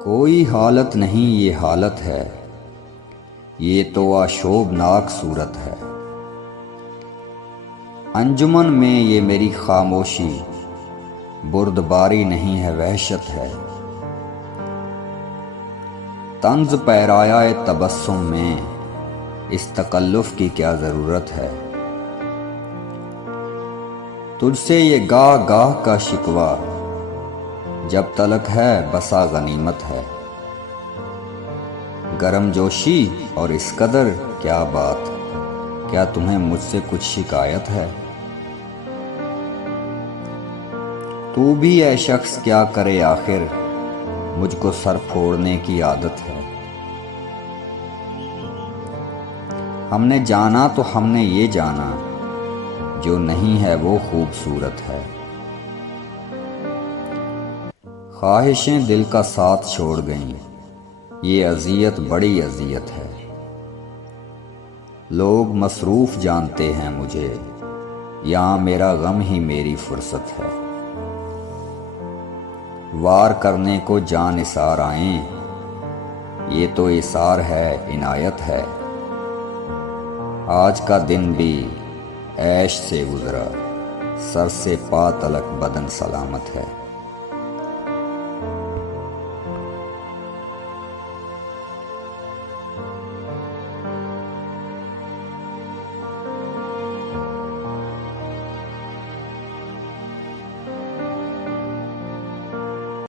कोई हालत नहीं ये हालत है, ये तो आशोभनाक सूरत है। अंजुमन में ये मेरी खामोशी बुर्दबारी नहीं है, वहशत है। तंज पैराया तबस्सुम में इस तकल्लुफ की क्या ज़रूरत है। तुझसे ये गाह गाह का शिकवा जब तलक है बसा गनीमत है। गरम जोशी और इस कदर क्या बात, क्या तुम्हें मुझसे कुछ शिकायत है। तू भी ऐ शख्स क्या करे आखिर, मुझको सर फोड़ने की आदत है। हमने जाना तो हमने ये जाना, जो नहीं है वो खूबसूरत है। ख्वाहिशें दिल का साथ छोड़ गईं, ये अज़ियत बड़ी अज़ियत है। लोग मसरूफ़ जानते हैं मुझे, यहाँ मेरा गम ही मेरी फुर्सत है। वार करने को जान इसार आएं, ये तो इसार है, इनायत है। आज का दिन भी ऐश से गुजरा, सर से पा तलक बदन सलामत है।